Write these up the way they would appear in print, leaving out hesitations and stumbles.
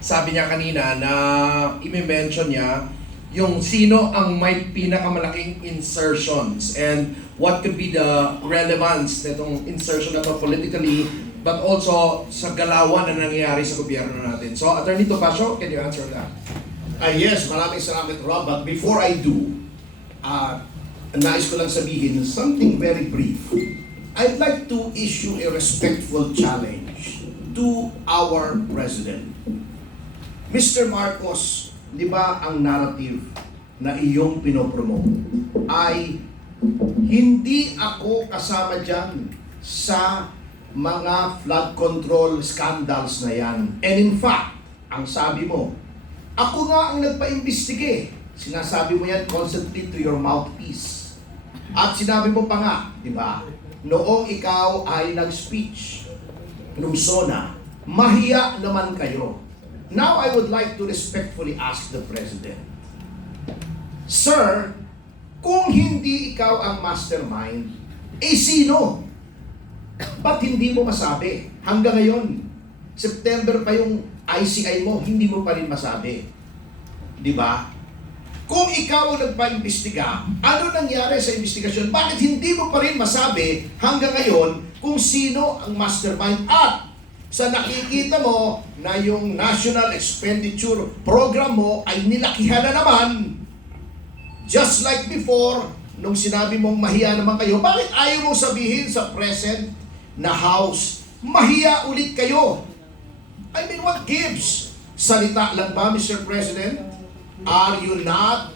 sabi niya kanina na i-mention niya yung sino ang may pinakamalaking insertions and what could be the relevance nitong insertion na to politically but also sa galawan na nangyayari sa gobyerno natin. So, Attorney Topacio, can you answer that? Yes, maraming salamat, Rob. But before I do, nais ko lang sabihin something very brief. I'd like to issue a respectful challenge to our President. Mr. Marcos, di ba ang narrative na iyong pinopromote ay hindi ako kasama dyan sa mga flood control scandals na yan. And in fact, ang sabi mo, ako nga ang nagpa-imbestige. Sinasabi mo yan constantly to your mouthpiece. At sinabi mo pa nga, di ba, noong ikaw ay nag-speech nung SONA, mahiya naman kayo. Now I would like to respectfully ask the President, Sir, kung hindi ikaw ang mastermind, sino? Ba't hindi mo masabi? Hanggang ngayon, September pa yung ICI mo, hindi mo pa rin masabi. Di ba? Kung ikaw ang nagpa-imbestiga, ano nangyari sa investigasyon? Bakit hindi mo pa rin masabi hanggang ngayon kung sino ang mastermind? At sa nakikita mo na yung National Expenditure Program mo ay nilakihan na naman, just like before, nung sinabi mong mahiya naman kayo, bakit ayaw mong sabihin sa present na House, mahiya ulit kayo? I mean, what gives? Salita lang ba, Mr. President? Are you not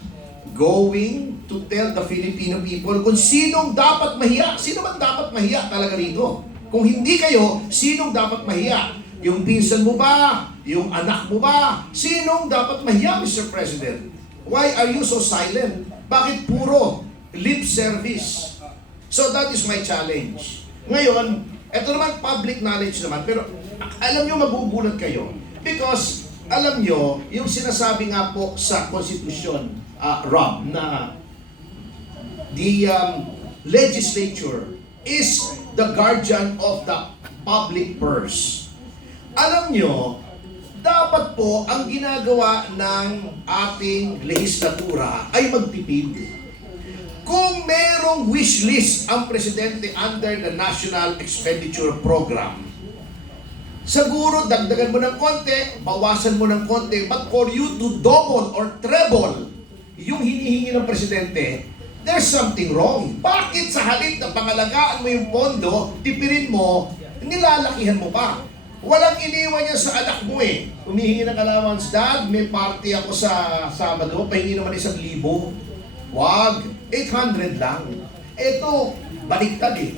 going to tell the Filipino people kung sinong dapat mahiya? Sino man dapat mahiya talaga rito? Kung hindi kayo, sinong dapat mahiya? Yung pinsan mo ba? Yung anak mo ba? Sinong dapat mahiya, Mr. President? Why are you so silent? Bakit puro lip service? So that is my challenge. Ngayon, ito naman public knowledge naman, pero alam nyo, magugulat kayo. Because, alam nyo, yung sinasabi nga po sa Constitution, Rob, na the legislature is the guardian of the public purse. Alam nyo, dapat po ang ginagawa ng ating legislatura ay magtipid. Kung merong wish list ang presidente under the National Expenditure Program, siguro dagdagan mo ng konti, bawasan mo ng konti, but for you to double or treble yung hinihingi ng presidente, there's something wrong. Bakit sa halip na pangalagaan mo yung pondo, tipirin mo, nilalakihan mo pa? Walang iniwan niya sa anak mo eh. Humihingi ng allowance, Dad, may party ako sa Sabado, pahingi naman 1,000. Wag, 800 lang. Ito, baliktad eh.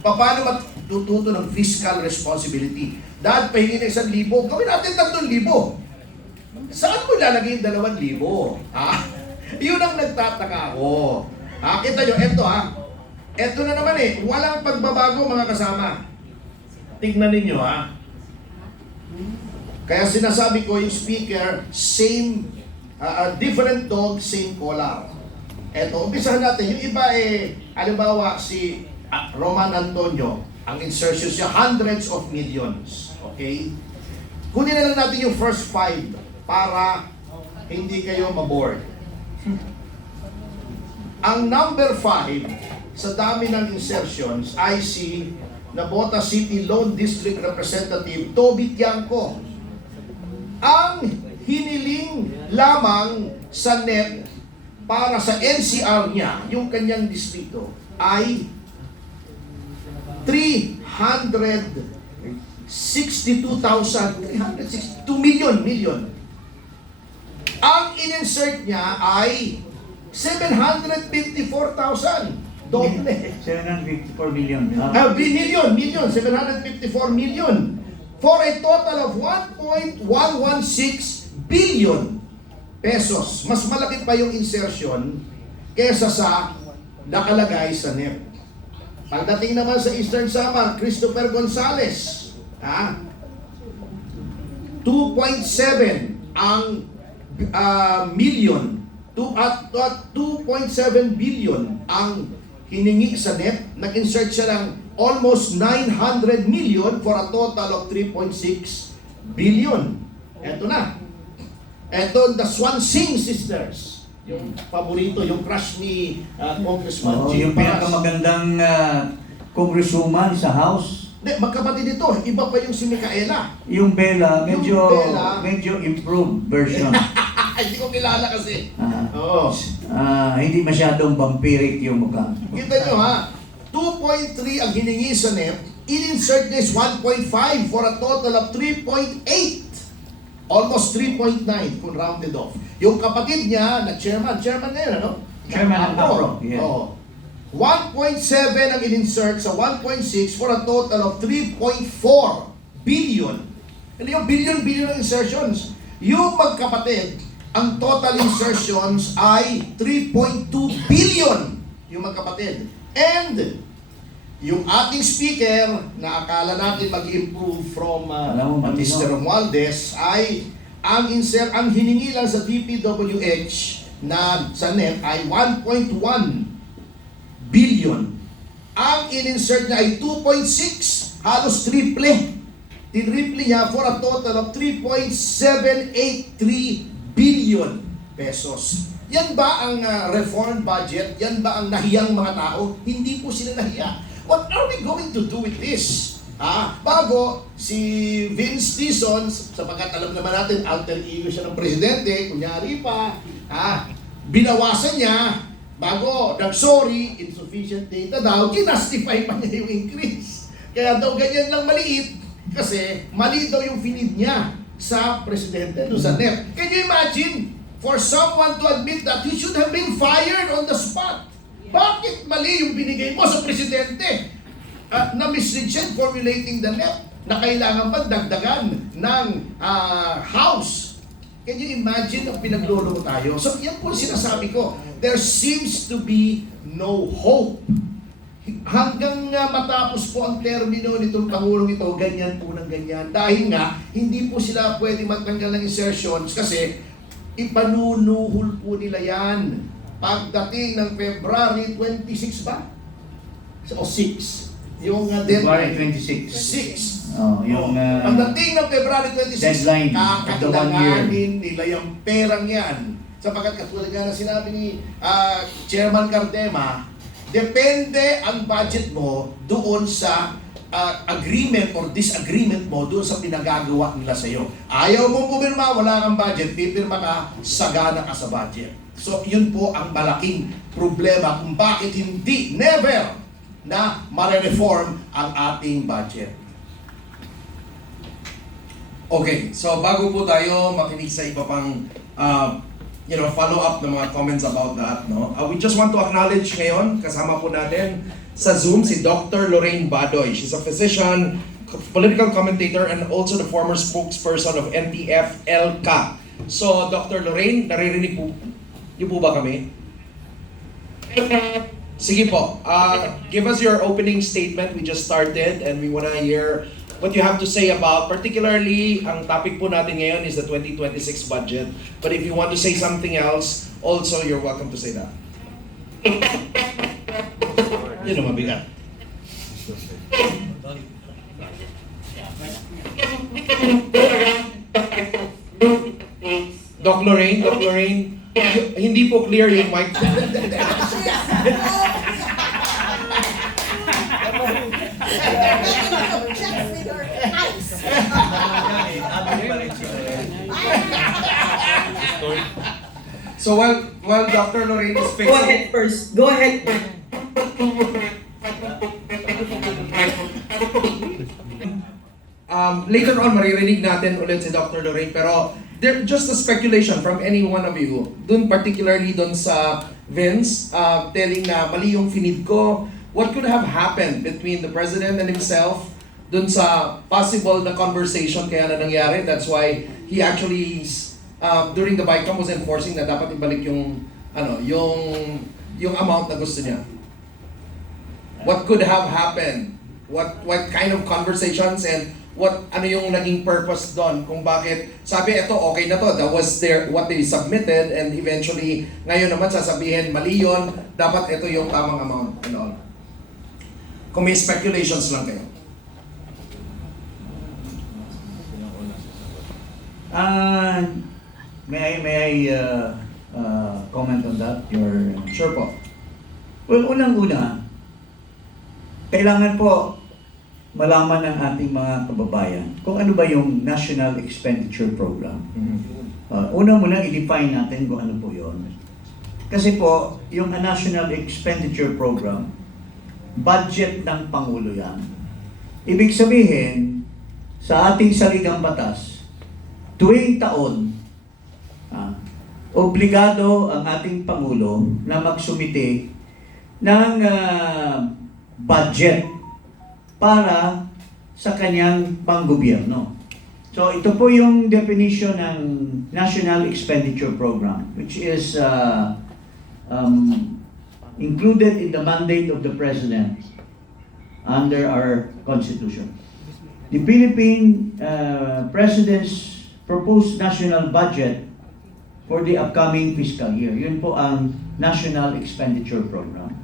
Paano matututo ng fiscal responsibility? Dad, pahingi ng 1,000, gawin natin 3,000. Saan mo lalagay yung 2,000? Ha? Yun ang nagtataka ako. Ha? Kita nyo, eto ha. Eto na naman eh, walang pagbabago mga kasama. Tignan ninyo ha. Kaya sinasabi ko yung speaker, same, different dog, same collar. Eto, umpisahan natin. Yung iba eh, halimbawa si Roman Antonio, ang insertions niya, hundreds of millions. Okay? Kunin na lang natin yung first 5 para hindi kayo maboard. Ang number 5 sa dami ng insertions ay si Nabota City Lone District Representative Toby Tiangco. Ang hiniling lamang sa NEP para sa NCR niya, yung kanyang distrito, ay 362 million. Ang in-insert niya ay 754,000. Doble. 754 million. Million, 754 million. For a total of 1.116 billion pesos. Mas malaki pa yung insertion kesa sa nakalagay sa NEP. Pagdating naman sa Eastern Samar, Christopher Gonzales, 2.7 ang million, 2.7 billion ang hiningi sa NEP. Nag-insert siya ng almost 900 million for a total of 3.6 billion. Eto na. Eto, the Swansing Sisters. Yung paborito, yung crush ni Congressman Oo, Jim yung Paras. pinakamagandang congresswoman sa House. Hindi, magkapatid ito. Iba pa yung si Micaela. Yung Bella, medyo, Yung Bella. medyo improved version. Hindi ko kilala kasi. Ah, Oo. hindi masyadong vampiric yung mukha. Kita nyo ha, 2.3 ang hiningi sa NEP, in-insert niya is 1.5 for a total of 3.8. Almost 3.9 kung rounded off. Yung kapatid niya na chairman ngayon, ano? Chairman ng APRO, yeah. Oo. 1.7 ang in-insert sa 1.6 for a total of 3.4 billion. Ano yung billion ng insertions? Yung magkapatid, ang total insertions ay 3.2 billion yung magkapatid. And yung ating speaker na akala natin mag-improve from Alam mo, matino. Mr. Romualdez ay ang hiningi lang sa DPWH na sa NEP ay 1.1 billion. Ang in-insert niya ay 2.6, halos triple. Tinriple niya for a total of 3.783 billion pesos. Yan ba ang reform budget? Yan ba ang nahiyang mga tao? Hindi po sila nahiya. What are we going to do with this? Bago si Vince Dizon, sapagkat alam naman natin, alter ego siya ng presidente, kunyari pa, binawasan niya, bago nag-sorry, insufficient data daw, kinastify pa niya yung increase. Kaya daw ganyan lang maliit, kasi mali daw yung finid niya sa presidente, doon sa NEP. Can you imagine, for someone to admit that he should have been fired on the spot? Bakit mali yung binigay mo sa presidente? Na mislead siya in formulating the NEP na kailangan pa dagdagan ng House. Can you imagine ang pinaglolo tayo? So yan po sinasabi ko. There seems to be no hope. Hanggang matapos po ang termino nitong Pangulong ito, ganyan po ng ganyan. Dahil nga, hindi po sila pwede magtanggal ng insertions kasi ipanunuhol po nila yan. Pagdating ng February 26 ba? O 6. Yung February deadline. 26. 6. Yung Pagdating ng February 26, deadline of the 1 year. kakailanganin nila yung perang yan. Sapagkat katulad nga na sinabi ni Chairman Cardema, depende ang budget mo doon sa agreement or disagreement mo doon sa pinagagawa nila sa iyo. Ayaw mong pumirma, wala kang budget, pipirma ka, sagana ka sa budget. So yun po ang malaking problema kung bakit hindi, never, na mare-reform ang ating budget. Okay, so bago po tayo makinig sa iba pang follow-up ng mga comments about that, no? We just want to acknowledge ngayon, kasama po natin sa Zoom si Dr. Lorraine Badoy. She's a physician, political commentator, and also the former spokesperson of NTF-ELCA. So, Dr. Lorraine, naririnig po niyo po ba kami? Sige po, give us your opening statement. We just started and we want to hear what you have to say about, particularly, ang topic po natin ngayon is the 2026 budget. But if you want to say something else, also you're welcome to say that. Yun ang mabigat. Doc Lorraine, hindi po clear yung mic. So while Dr. Lorraine is Go ahead fixing, first. Go ahead. later on maririnig natin ulit si Dr. Lorraine, pero just a speculation from any one of you, dun particularly dun sa Vince, telling na mali yung finid ko, what could have happened between the President and himself dun sa possible na conversation kaya na nangyari? That's why he actually, during the BICAM was enforcing na dapat ibalik yung, yung amount na gusto niya. What could have happened? What kind of conversations and ano yung naging purpose doon kung bakit sabi ito okay na to, that was what they submitted, and eventually ngayon naman sasabihin mali yun, dapat ito yung tamang amount and all. Kung may speculations lang kayo. May I comment on that? Your Sure po. Well, unang-una, kailangan po malaman ng ating mga kababayan kung ano ba yung National Expenditure Program. Una muna, i-define natin kung ano po yun. Kasi po, yung National Expenditure Program, budget ng Pangulo yan. Ibig sabihin, sa ating saligang batas, tuwing taon, obligado ang ating Pangulo na magsumite ng budget para sa kanyang panggobyerno. So ito po yung definition ng National Expenditure Program, which is included in the mandate of the President under our Constitution. The Philippine President's proposed national budget for the upcoming fiscal year. Yun po ang National Expenditure Program.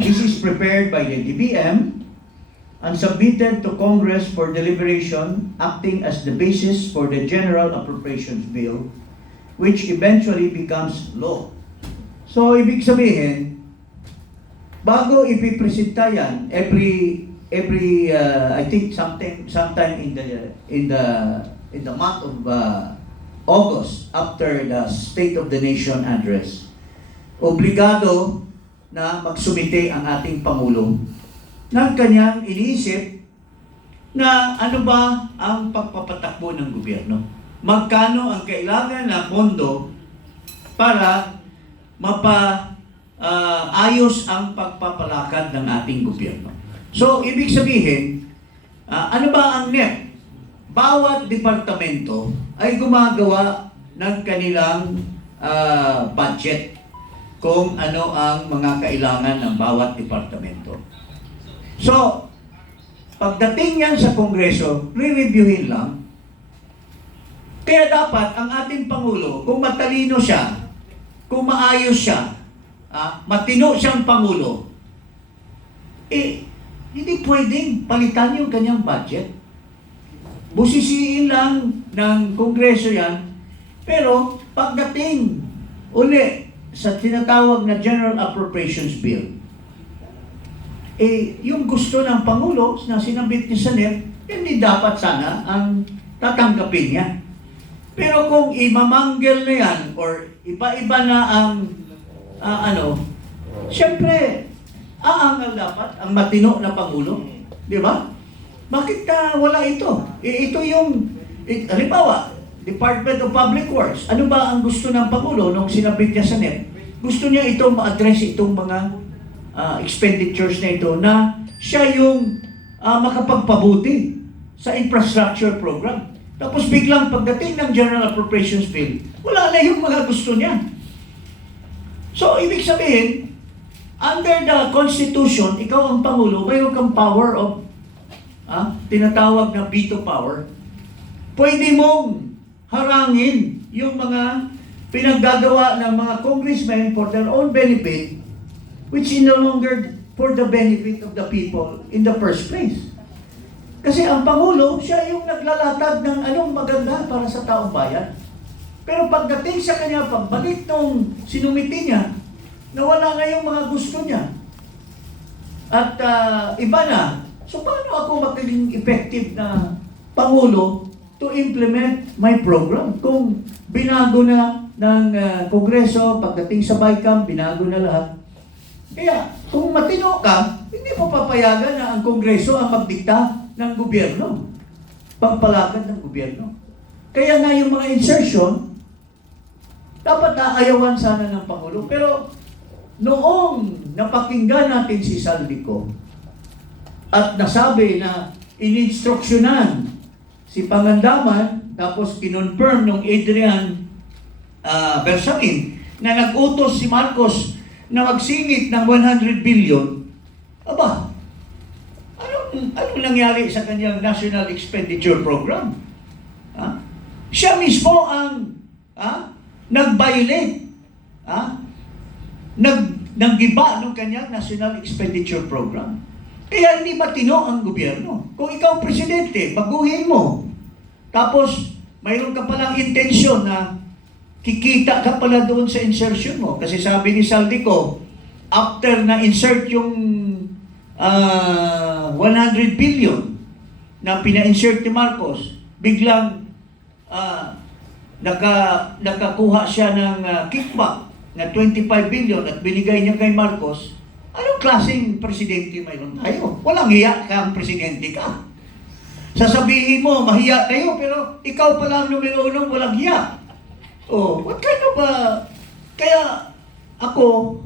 This is prepared by the DBM and submitted to Congress for deliberation, acting as the basis for the General Appropriations Bill, which eventually becomes law. So, ibig sabihin, bago ipipresenta yan, every I think sometime in the month of August, after the State of the Nation address, obligado na magsumite ang ating Pangulo ng kanyang iniisip na ano ba ang pagpapatakbo ng gobyerno. Magkano ang kailangan na pondo para ayos ang pagpapalakad ng ating gobyerno. So, ibig sabihin, ano ba ang NEP? Bawat departamento ay gumagawa ng kanilang budget kung ano ang mga kailangan ng bawat departamento. So, pagdating yan sa Kongreso, re-reviewin lang. Kaya dapat ang ating Pangulo, kung matalino siya, kung maayos siya, matino siyang Pangulo, hindi pwedeng palitan yung kanyang budget. Busisiin lang ng Kongreso yan, pero pagdating uli sa tinatawag na General Appropriations Bill, yung gusto ng Pangulo na sinabit niya sa NEP, hindi dapat sana ang tatanggapin niya. Pero kung imamanggel na yan or iba-iba na ang siyempre, aangal dapat ang matino na Pangulo. Di ba? Bakit wala ito? Ito yung, halimbawa, Department of Public Works. Ano ba ang gusto ng Pangulo nung sinabit niya sa NEP? Gusto niya ito ma-address itong mga expenditures na ito na siya yung makapagpabuti sa infrastructure program. Tapos biglang pagdating ng General Appropriations Bill, wala na yung mga gusto niya. So, ibig sabihin, under the Constitution, ikaw ang Pangulo, mayroon kang power of tinatawag na veto power. Pwede mong harangin yung mga pinaggagawa ng mga congressmen for their own benefit, which is no longer for the benefit of the people in the first place. Kasi ang Pangulo, siya yung naglalatag ng anong maganda para sa taong bayan. Pero pagdating sa kanya, pagbalik nung sinumiti niya, nawala na yung mga gusto niya. At iba na. So paano ako magiging effective na Pangulo to implement my program? Kung binago na ng Kongreso, pagdating sa BICAM, binago na lahat. Kaya, kung matino ka, hindi mo papayagan na ang Kongreso ang magdikta ng gobyerno. Pagpalakad ng gobyerno. Kaya nga yung mga insertion, dapat naayawan sana ng Pangulo. Pero, noong napakinggan natin si Saldico, at nasabi na ininstruksyonan si Pangandaman, tapos kinonfirm ng Adrian Bersamin na nag-utos si Marcos na magsingit ng 100 billion, aba, anong nangyari sa kanyang National Expenditure Program? Siya mismo ang nag-violate, nag-giba ng kanyang National Expenditure Program. Kaya hindi matino ang gobyerno. Kung ikaw presidente, baguhin mo. Tapos, mayroon ka palang intensyon na kikita ka pala doon sa insertion mo. Kasi sabi ni Saldico, after na-insert yung 100 billion na pina-insert ni Marcos, biglang nakakuha siya ng kickback na 25 billion at binigay niya kay Marcos. Anong klaseng presidente mayroon tayo? Walang hiya kang presidente ka. Sasabihin mo, mahiya kayo, pero ikaw pala ang numero unong walang hiya. Oh, what kind of kaya ako,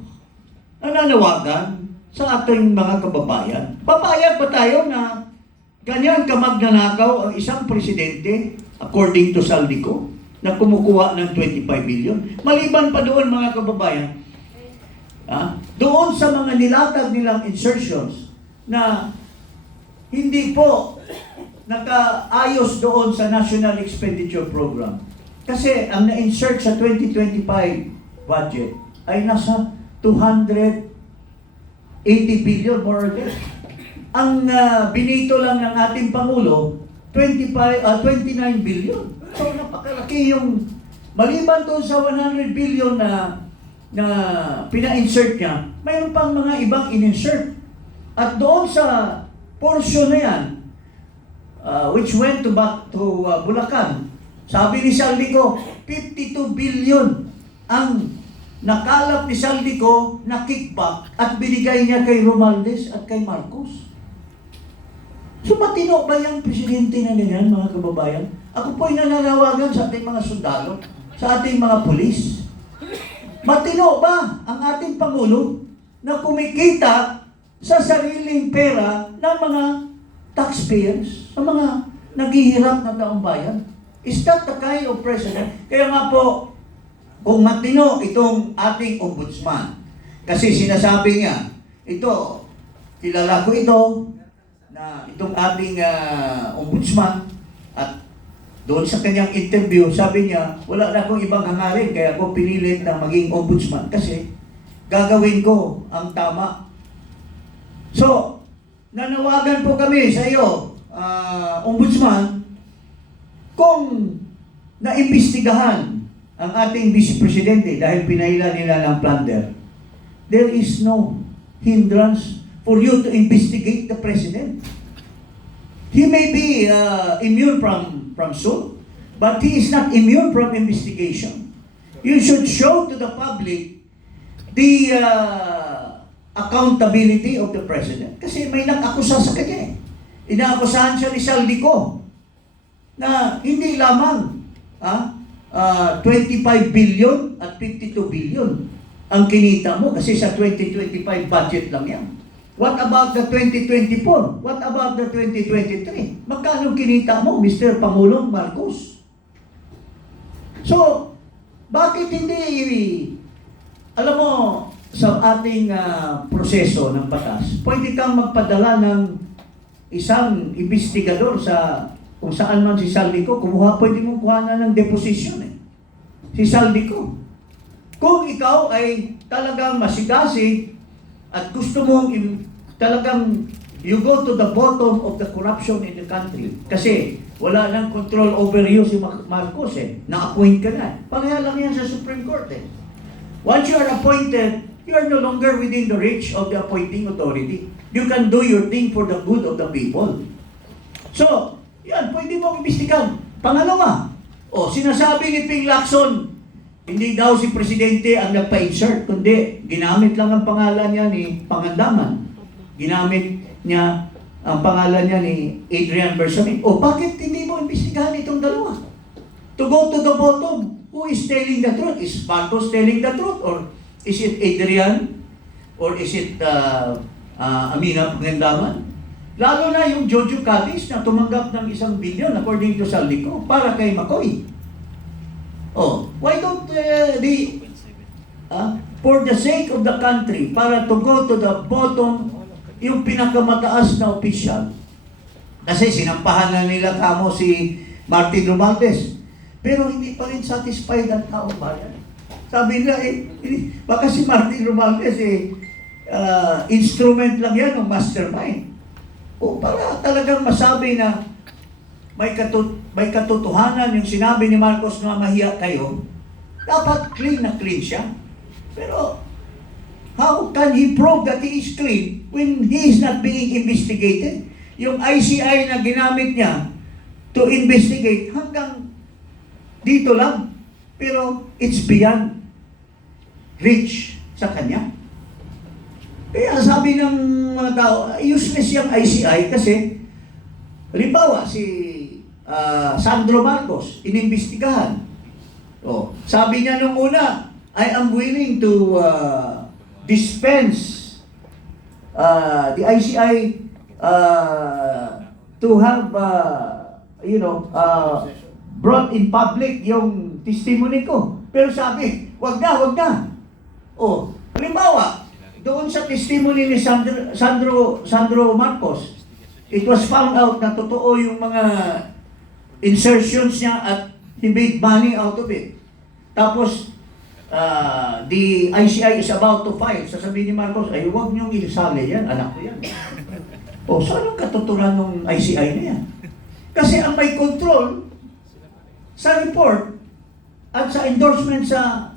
nananawagan sa ating mga kababayan. Papayag ba tayo na ganyan kamagnanakaw ang isang presidente, according to Saldico, na kumukuha ng 25 billion? Maliban pa doon, mga kababayan, doon sa mga nilatag nilang insertions na hindi po nakaayos doon sa National Expenditure Program. Kasi ang na-insert sa 2025 budget ay nasa 280 billion more or less. Ang binito lang ng ating Pangulo, 29 billion. So napakalaki yung, maliban doon sa 100 billion na pina-insert niya, mayroon pang mga ibang in-insert. At doon sa portion na yan, which went back to Bulacan, sabi ni Saldico, 52 billion ang nakalap ni Saldico na kickback at binigay niya kay Romualdez at kay Marcos. So matino ba yung presidente na ganyan, mga kababayan? Ako po'y nananawagan sa ating mga sundalo, sa ating mga pulis. Matino ba ang ating Pangulo na kumikita sa sariling pera ng mga taxpayers, sa mga naghihirap na taong bayan? Is that the kind of president? Kaya nga po, kung matino itong ating ombudsman, kasi sinasabi niya, ito, kilala ko ito, na itong ating ombudsman, at doon sa kanyang interview, sabi niya, wala na akong ibang hangarin, kaya ako pinilit na maging ombudsman kasi gagawin ko ang tama. So, nanawagan po kami sa iyo, ombudsman, kung naimbestigahan ang ating vice presidente dahil pinahila nila ng plunder, there is no hindrance for you to investigate the president. He may be immune from suit, but he is not immune from investigation. You should show to the public the accountability of the president. Kasi may nag-akusa sa kanya. Inaakusahan siya ni Saldico na hindi lamang 25 billion at 52 billion ang kinita mo kasi sa 2025 budget lang yan. What about the 2024? What about the 2023? Magkano kinita mo, Mr. Pangulong Marcos? So, bakit hindi, alam mo, sa ating proseso ng batas, pwede kang magpadala ng isang investigador sa kung saan man si Saldico, pwede mong kuha na ng deposition si Saldico. Kung ikaw ay talagang masigasig at gusto mong talagang you go to the bottom of the corruption in the country. Kasi wala nang control over you si Marcos na-appoint ka na. Pareha lang yan sa Supreme Court Once you are appointed, you are no longer within the reach of the appointing authority. You can do your thing for the good of the people. So, yan, pwede mong imbestigan. Pangalawa, sinasabi ni Ping Lacson, hindi daw si Presidente ang nagpa-insert, kundi ginamit lang ang pangalan niya ni Pangandaman. Ginamit niya ang pangalan niya ni Adrian Bersamin. Bakit hindi mo imbestigahan itong dalawa? To go to the bottom, who is telling the truth? Is Marcos telling the truth? Or is it Adrian? Or is it Amina Pangandaman? Lalo na yung Jojo Cadiz na tumanggap ng 1 billion according to Saldico para kay McCoy. Why don't for the sake of the country, para to go to the bottom, yung pinakamataas na opisyal. Kasi sinampahan na nila kamo si Martin Romualdez. Pero hindi pa rin satisfied ang taong bayan. Sabi nila, baka si Martin Romualdez instrument lang yan ng mastermind. Para talagang masabi na may katotohanan yung sinabi ni Marcos na mahiya kayo, dapat clean na clean siya. Pero, how can he prove that he is clean when he is not being investigated? Yung ICI na ginamit niya to investigate hanggang dito lang. Pero it's beyond reach sa kanya. Kaya sabi ng mga tao, useless yung ICI kasi halimbawa si Sandro Marcos, inimbestigahan. Oh, sabi niya nung una, I am willing to dispense the ICI to have, brought in public yung testimony ko. Pero sabi, wag na. Oh, halimbawa, doon sa testimony ni Sandro Marcos, it was found out na totoo yung mga insertions niya at he made money out of it. Tapos, the ICI is about to file. Sasabihin ni Marcos, ay huwag niyong isali yan, anak ko yan. O, so anong katuturan ng ICI na yan? Kasi ang may control sa report at sa endorsement sa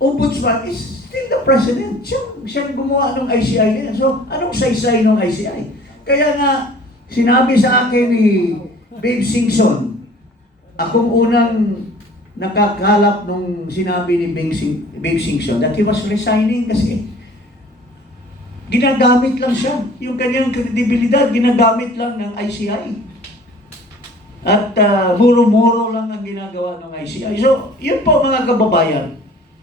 ombudsman is still the president. Siya gumawa ng ICI na yan. So, anong saysay ng ICI? Kaya nga, sinabi sa akin ni Babe Singson, akong unang nakakalap nung sinabi ni Babe Singson that he was resigning kasi ginagamit lang siya. Yung kanyang kredibilidad, ginagamit lang ng ICI. At muro-muro lang ang ginagawa ng ICI. So, yun po mga kababayan,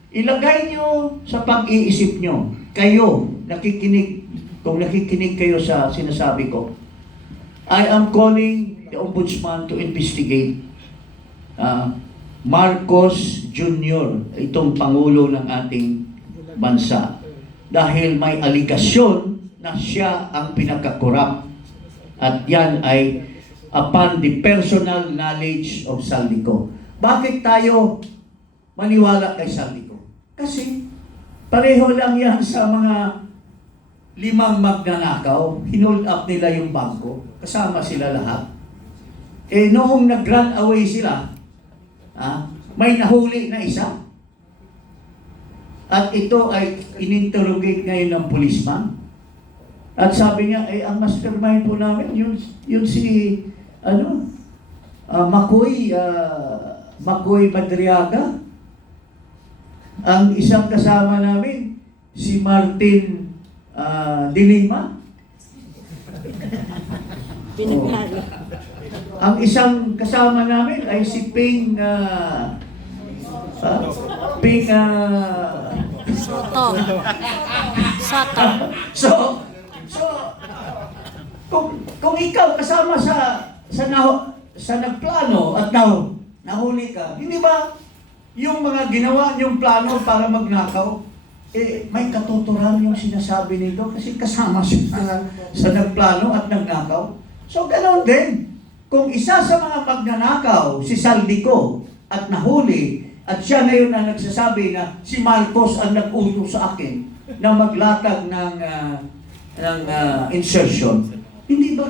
ilagay nyo sa pag-iisip nyo, kayo, kung nakikinig kayo sa sinasabi ko, I am calling the Ombudsman to investigate Marcos Jr., itong Pangulo ng ating bansa. Dahil may aligasyon na siya ang pinakakorap. At yan ay upon the personal knowledge of Saldico. Bakit tayo maniwala kay Saldico? Kasi pareho lang yan sa mga 5 magnanakaw. Hinold up nila yung bangko. Kasama sila lahat. Eh noong nag-run away sila, may nahuli na isa. At ito ay ininterrogate ngayon ng policeman. At sabi niya, ang mastermind po namin, yun si Makoy Madriaga. Ang isang kasama namin, si Martin Dilima. Binagari. Ang isang kasama namin ay si Ping Soto. Soto. So kung ikaw kasama sa nagplano at nahuli ka, hindi ba yung mga ginawa niyong plano para magnakaw, may katuturan yung sinasabi nito kasi kasama siya sa nagplano at nagnakaw. So ganoon din, kung isa sa mga magnanakaw, si Saldico, at nahuli, at siya na yun ang nagsasabi na si Marcos ang nag-utos sa akin na maglatag ng insertion, hindi ba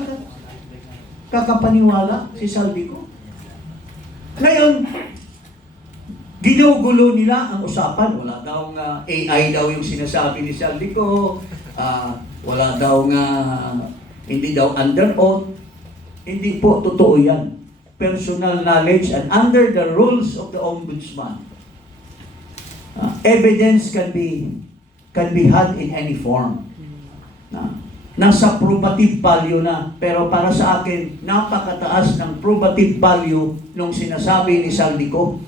kakapaniwala si Saldico? Ngayon, ginugulo nila ang usapan. Wala daw nga AI daw yung sinasabi ni Saldico. Wala daw nga, hindi daw under oath. Hindi po totoo yan. Personal knowledge and under the rules of the Ombudsman, evidence can be had in any form. Nasa probative value na, pero para sa akin, napakataas ng probative value nung sinasabi ni Saldico.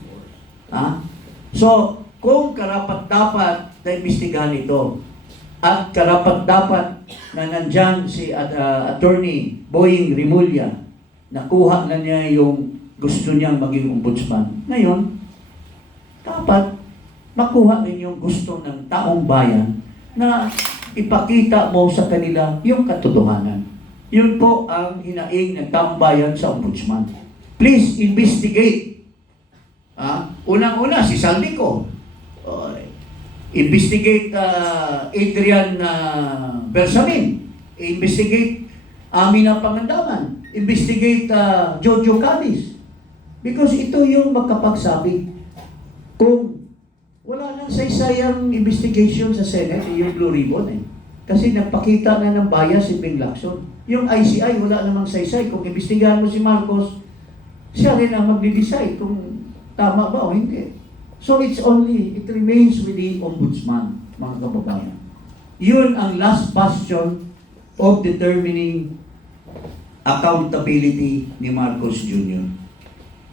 So, kung karapat-dapat na imbestigahan ito, at karapat-dapat na nandyan si Attorney Boying Rimulya, nakuha na niya yung gusto niyang maging ombudsman. Ngayon, dapat makuha rin yung gusto ng taong bayan na ipakita mo sa kanila yung katotohanan. Yun po ang hinaing ng taong bayan sa ombudsman. Please investigate. Unang-una, si Saldico. Investigate Adrian Bersamin. Investigate Amina Pangandaman. investigate Jojo Cadiz. Because ito yung magkapagsabi. Kung wala nang saysayang investigation sa Senate, yung Blue Ribbon eh. Kasi nagpakita na ng bias si Ping Lacson. Yung ICI, wala namang saysay. Kung imbestigahan mo si Marcos, siya rin ang magde-decide kung tama ba o hindi. So it remains with the ombudsman, mga kababayan. Yun ang last bastion of determining accountability ni Marcos Jr.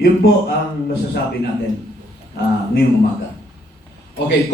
Yun po ang masasabi natin ngayong umaga. Okay,